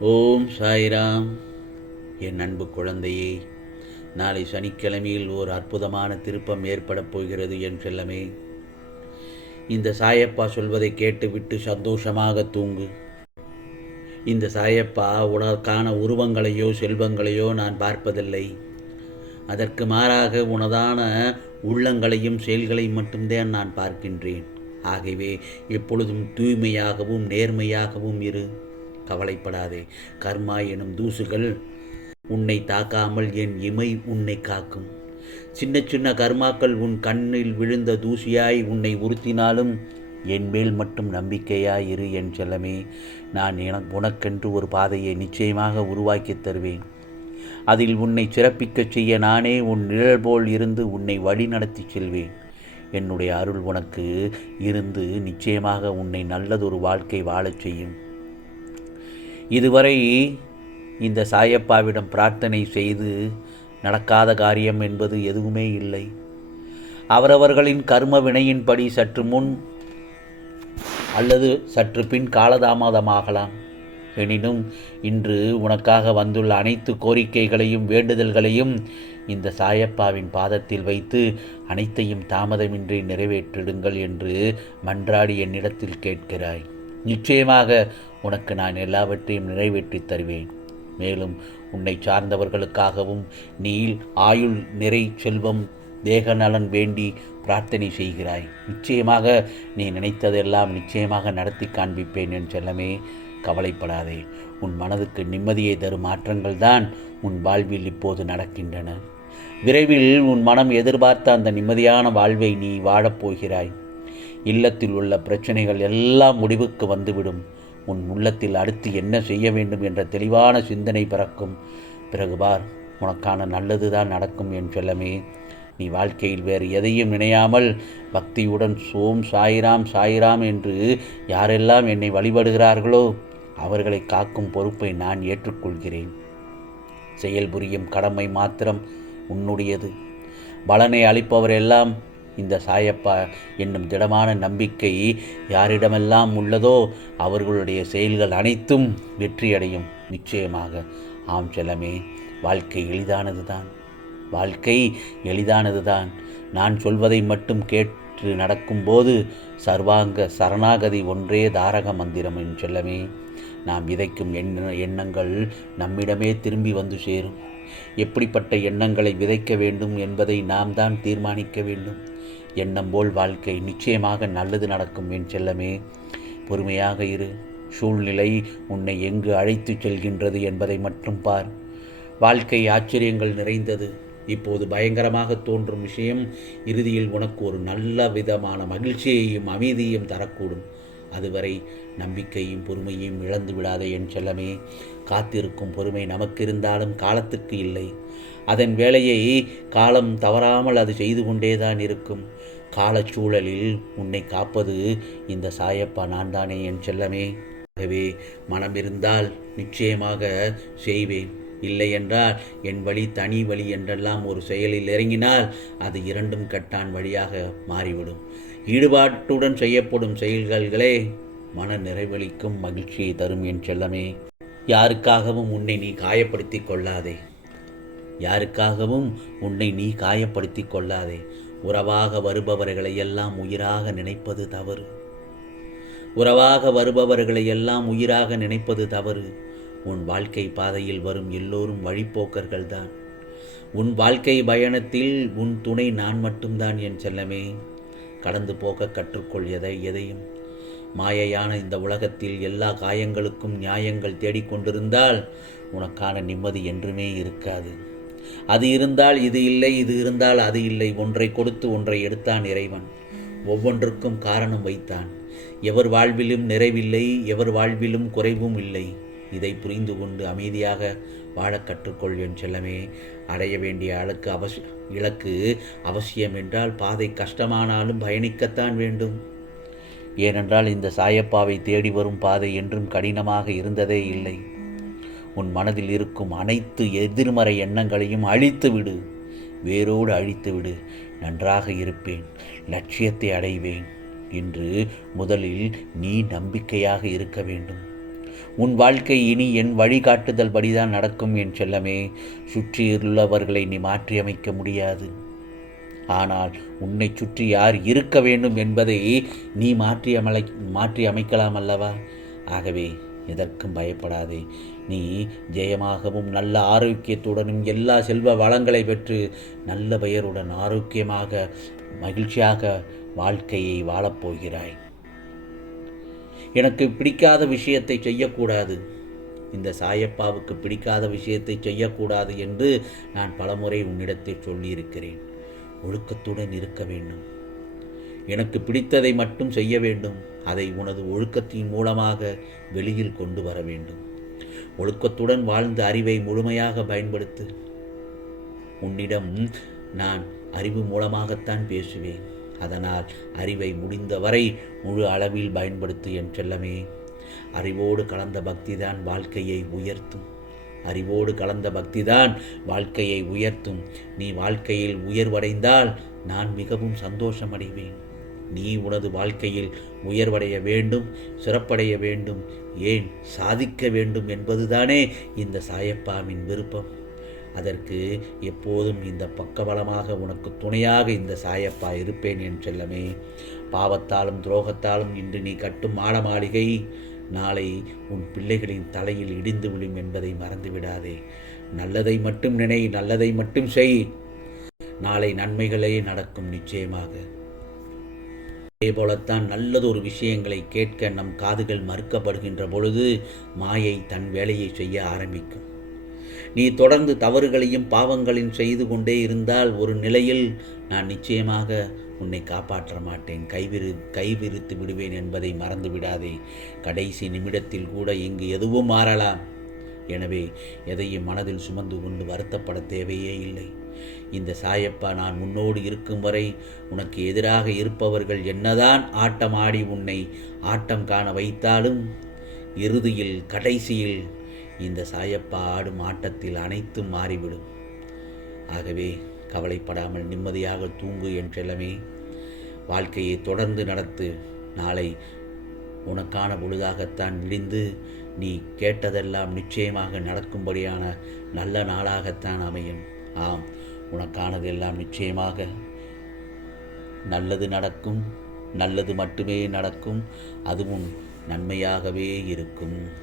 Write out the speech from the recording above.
ஓம் சாய்ராம். என் அன்பு குழந்தையே நாளை சனிக்கிழமையில் ஓர் அற்புதமான திருப்பம் ஏற்படப் போகிறது என் செல்லமே. இந்த சாயப்பா சொல்வதை கேட்டுவிட்டு சந்தோஷமாக தூங்கு. இந்த சாயப்பா உனக்கான உருவங்களையோ செல்வங்களையோ நான் பார்ப்பதில்லை. அதற்கு மாறாக உனதான உள்ளங்களையும் செயல்களையும் மட்டும்தான் நான் பார்க்கின்றேன். ஆகவே எப்பொழுதும் தூய்மையாகவும் நேர்மையாகவும் இரு. கவலைப்படாதே. கர்மா எனும் தூசுகள் உன்னை தாக்காமல் என் இமை உன்னை காக்கும். சின்ன சின்ன கர்மாக்கள் உன் கண்ணில் விழுந்த தூசியாய் உன்னை உறுத்தினாலும் என் மேல் மட்டும் நம்பிக்கையாய் இரு என் செல்லமே. நான் எனக்கு உனக்கென்று ஒரு பாதையை நிச்சயமாக உருவாக்கித் தருவேன். அதில் உன்னை சிறப்பிக்கச் செய்ய நானே உன் நிழல் போல் இருந்து உன்னை வழி நடத்தி செல்வேன். என்னுடைய அருள் உனக்கு இருந்து நிச்சயமாக உன்னை நல்லதொரு வாழ்க்கை வாழச் செய்யும். இதுவரை இந்த சாயப்பாவிடம் பிரார்த்தனை செய்து நடக்காத காரியம் என்பது எதுவுமே இல்லை. அவரவர்களின் கர்ம வினையின்படி சற்று முன் அல்லது சற்று பின் காலதாமதமாகலாம். எனினும் இன்று உனக்காக வந்துள்ள அனைத்து கோரிக்கைகளையும் வேண்டுதல்களையும் இந்த சாயப்பாவின் பாதத்தில் வைத்து அனைத்தையும் தாமதமின்றி நிறைவேற்றிடுங்கள் என்று மன்றாடி என்னிடத்தில் கேட்கிறாய். நிச்சயமாக உனக்கு நான் எல்லாவற்றையும் நிறைவேற்றித் தருவேன். மேலும் உன்னை சார்ந்தவர்களுக்காகவும் நீ ஆயுள் நிறை செல்வம் தேக நலன் வேண்டி பிரார்த்தனை செய்கிறாய். நிச்சயமாக நீ நினைத்ததெல்லாம் நிச்சயமாக நடத்தி காண்பிப்பேன் என் செல்லமே. கவலைப்படாதே. உன் மனதுக்கு நிம்மதியை தரும் மாற்றங்கள் தான் உன் வாழ்வில் இப்போது நடக்கின்றன. விரைவில் உன் மனம் எதிர்பார்த்த அந்த நிம்மதியான வாழ்வை நீ வாழப்போகிறாய் இல்லத்தில் உள்ள பிரச்சனைகள் எல்லாம் முடிவுக்கு வந்துவிடும். உன் உள்ளத்தில் அடுத்து என்ன செய்ய வேண்டும் என்ற தெளிவான சிந்தனை பிறக்கும். பிறகு பார் உனக்கான நல்லது தான் நடக்கும் என் செல்லமே. நீ வாழ்க்கையில் வேறு எதையும் நினையாமல் பக்தியுடன் சோம் சாயிராம் சாயிராம் என்று யாரெல்லாம் என்னை வழிபடுகிறார்களோ அவர்களை காக்கும் பொறுப்பை நான் ஏற்றுக்கொள்கிறேன். செயல்புரியும் கடமை மாத்திரம் உன்னுடையது. பலனை அளிப்பவரெல்லாம் இந்த சாயப்பா என்னும் திடமான நம்பிக்கை யாரிடமெல்லாம் உள்ளதோ அவர்களுடைய செயல்கள் அனைத்தும் வெற்றியடையும். நிச்சயமாக ஆம் செல்லமே வாழ்க்கை எளிதானது தான் வாழ்க்கை எளிதானது தான் நான் சொல்வதை மட்டும் கேட்டு நடக்கும்போது சர்வாங்க சரணாகதி ஒன்றே தாரக மந்திரம் என் செல்லமே. நாம் விதைக்கும் எண்ண எண்ணங்கள் நம்மிடமே திரும்பி வந்து சேரும். எப்படிப்பட்ட எண்ணங்களை விதைக்க வேண்டும் என்பதை நாம் தான் தீர்மானிக்க வேண்டும். எண்ணம் போல் வாழ்க்கை நிச்சயமாக நல்லது நடக்கும் என் செல்லமே. பொறுமையாக இரு. சூழ்நிலை உன்னை எங்கு அழைத்துச் செல்கின்றது என்பதை மட்டும் பார். வாழ்க்கை ஆச்சரியங்கள் நிறைந்தது. இப்போது பயங்கரமாக தோன்றும் விஷயம் இறுதியில் உனக்கு ஒரு நல்ல விதமான மகிழ்ச்சியையும் அமைதியையும் தரக்கூடும். அதுவரை நம்பிக்கையும் பொறுமையும் இழந்து விடாத என் செல்லமே. காத்திருக்கும் பொறுமை நமக்கு இருந்தாலும் காலத்துக்கு இல்லை. அதன் வேலையை காலம் தவறாமல் அது செய்து கொண்டேதான் இருக்கும். காலச்சூழலில் உன்னை காப்பது இந்த சாயப்பா நான் தானே என் செல்லமே. ஆகவே மனம் இருந்தால் நிச்சயமாக செய்வேன். இல்லை என்றால் என் வழி தனி வழி என்றெல்லாம் ஒரு செயலில் இறங்கினால் அது இரண்டும் கட்டான் வழியாக மாறிவிடும். ஈடுபாட்டுடன் செய்யப்படும் செயல்களே மன நிறைவளிக்கும் மகிழ்ச்சியை தரும் என் செல்லமே. யாருக்காகவும் உன்னை நீ காயப்படுத்தி கொள்ளாதே. யாருக்காகவும் உன்னை நீ காயப்படுத்தி கொள்ளாதே. உறவாக வருபவர்களை எல்லாம் உயிராக நினைப்பது தவறு. உறவாக வருபவர்களை எல்லாம் உயிராக நினைப்பது தவறு. உன் வாழ்க்கை பாதையில் வரும் எல்லோரும் வழிப்போக்கர்கள்தான். உன் வாழ்க்கை பயணத்தில் உன் துணை நான் மட்டும்தான் என் செல்லமே. கடந்து போக கற்றுக்கொள் எதை எதையும். மாயையான இந்த உலகத்தில் எல்லா காயங்களுக்கும் நியாயங்கள் தேடிக்கொண்டிருந்தால் உனக்கான நிம்மதி என்றுமே இருக்காது. அது இருந்தால் இது இல்லை இது இருந்தால் அது இல்லை. ஒன்றை கொடுத்து ஒன்றை எடுத்தான் இறைவன். ஒவ்வொன்றுக்கும் காரணம் வைத்தான். எவர் வாழ்விலும் நிறைவில்லை எவர் வாழ்விலும் குறைவும் இல்லை. இதை புரிந்து கொண்டு அமைதியாக வாழ கற்றுக்கொள் என் செல்லமே. அடைய வேண்டிய அழகு அவசிய இலக்கு அவசியம் என்றால் பாதை கஷ்டமானாலும் பயணிக்கத்தான் வேண்டும். ஏனென்றால் இந்த சாயப்பாவை தேடி வரும் பாதை என்றும் கடினமாக இருந்ததே இல்லை. உன் மனதில் இருக்கும் அனைத்து எதிர்மறை எண்ணங்களையும் அழித்து விடு. வேரோடு அழித்து விடு. நன்றாக இருப்பேன். லட்சியத்தை அடைவேன். என்று முதலில் நீ நம்பிக்கையாக இருக்க வேண்டும். உன் வாழ்க்கை இனி என் வழிகாட்டுதல் படிதான் நடக்கும் என் செல்லமே. சுற்றியுள்ளவர்களை நீ மாற்றியமைக்க முடியாது. ஆனால் உன்னை சுற்றி யார் இருக்க வேண்டும் என்பதை நீ மாற்றி அமலை மாற்றி அமைக்கலாம் அல்லவா? ஆகவே எதற்கும் பயப்படாதே. நீ ஜெயமாகவும் நல்ல ஆரோக்கியத்துடனும் எல்லா செல்வ வளங்களை பெற்று நல்ல பெயருடன் ஆரோக்கியமாக மகிழ்ச்சியாக வாழ்க்கையை வாழப்போகிறாய். எனக்கு பிடிக்காத விஷயத்தை செய்யக்கூடாது. இந்த சாயப்பாவுக்கு பிடிக்காத விஷயத்தை செய்யக்கூடாது என்று நான் பலமுறை உன்னிடத்தில் சொல்லியிருக்கிறேன். ஒழுக்கத்துடன் இருக்க வேண்டும். எனக்கு பிடித்ததை மட்டும் செய்ய வேண்டும். அதை உனது ஒழுக்கத்தின் மூலமாக வெளியில் கொண்டு வர வேண்டும். ஒழுக்கத்துடன் வாழ்ந்த அறிவை முழுமையாக பயன்படுத்து. உன்னிடம் நான் அறிவு மூலமாகத்தான் பேசுவேன். அதனால் அறிவை முடிந்தவரை முழு அளவில் பயன்படுத்து என் செல்லமே. அறிவோடு கலந்த பக்திதான் வாழ்க்கையை உயர்த்தும். அறிவோடு கலந்த பக்திதான் வாழ்க்கையை உயர்த்தும். நீ வாழ்க்கையில் உயர்வடைந்தால் நான் மிகவும் சந்தோஷமடைவேன். நீ உனது வாழ்க்கையில் உயர்வடைய வேண்டும் சிறப்படைய வேண்டும் ஏன் சாதிக்க வேண்டும் என்பதுதானே இந்த சாயப்பாவின் விருப்பம். அதற்கு எப்போதும் இந்த பக்கபலமாக உனக்கு துணையாக இந்த சாயப்பா இருப்பேன் என் செல்லமே. பாவத்தாலும் துரோகத்தாலும் இன்று நீ கட்டும் மாட மாளிகை நாளை உன் பிள்ளைகளின் தலையில் இடிந்து விழும் என்பதை மறந்துவிடாதே. நல்லதை மட்டும் நினை நல்லதை மட்டும் செய். நாளை நன்மைகளே நடக்கும் நிச்சயமாக. அதேபோலத்தான் நல்லதொரு விஷயங்களை கேட்க நம் காதுகள் மறுக்கப்படுகின்ற பொழுது மாயை தன் வேலையை செய்ய ஆரம்பிக்கும். நீ தொடர்ந்து தவறுகளையும் பாவங்களையும் செய்து கொண்டே இருந்தால் ஒரு நிலையில் நான் நிச்சயமாக உன்னை காப்பாற்ற மாட்டேன். கைவிரு கைவிரித்து விடுவேன் என்பதை மறந்து விடாதே கடைசி நிமிடத்தில் கூட இங்கு எதுவும் மாறலாம். எனவே எதையும் மனதில் சுமந்து கொண்டு வருத்தப்பட தேவையே இல்லை. இந்த சாயப்பா நான் உன்னோடு இருக்கும் வரை உனக்கு எதிராக இருப்பவர்கள் என்னதான் ஆட்டமாடி உன்னை ஆட்டம் காண வைத்தாலும் இறுதியில் கடைசியில் இந்த சாயப்பா ஆடும் ஆட்டத்தில் அனைத்தும் மாறிவிடும். ஆகவே கவலைப்படாமல் நிம்மதியாக தூங்கு என்றெல்லாமே வாழ்க்கையை தொடர்ந்து நடத்து. நாளை உனக்கான பொழுதாகத்தான் விழிந்து நீ கேட்டதெல்லாம் நிச்சயமாக நடக்கும்படியான நல்ல நாளாகத்தான் அமையும். ஆம் உனக்கானதெல்லாம் நிச்சயமாக நல்லது நடக்கும் நல்லது மட்டுமே நடக்கும் அதுவும் நன்மையாகவே இருக்கும்.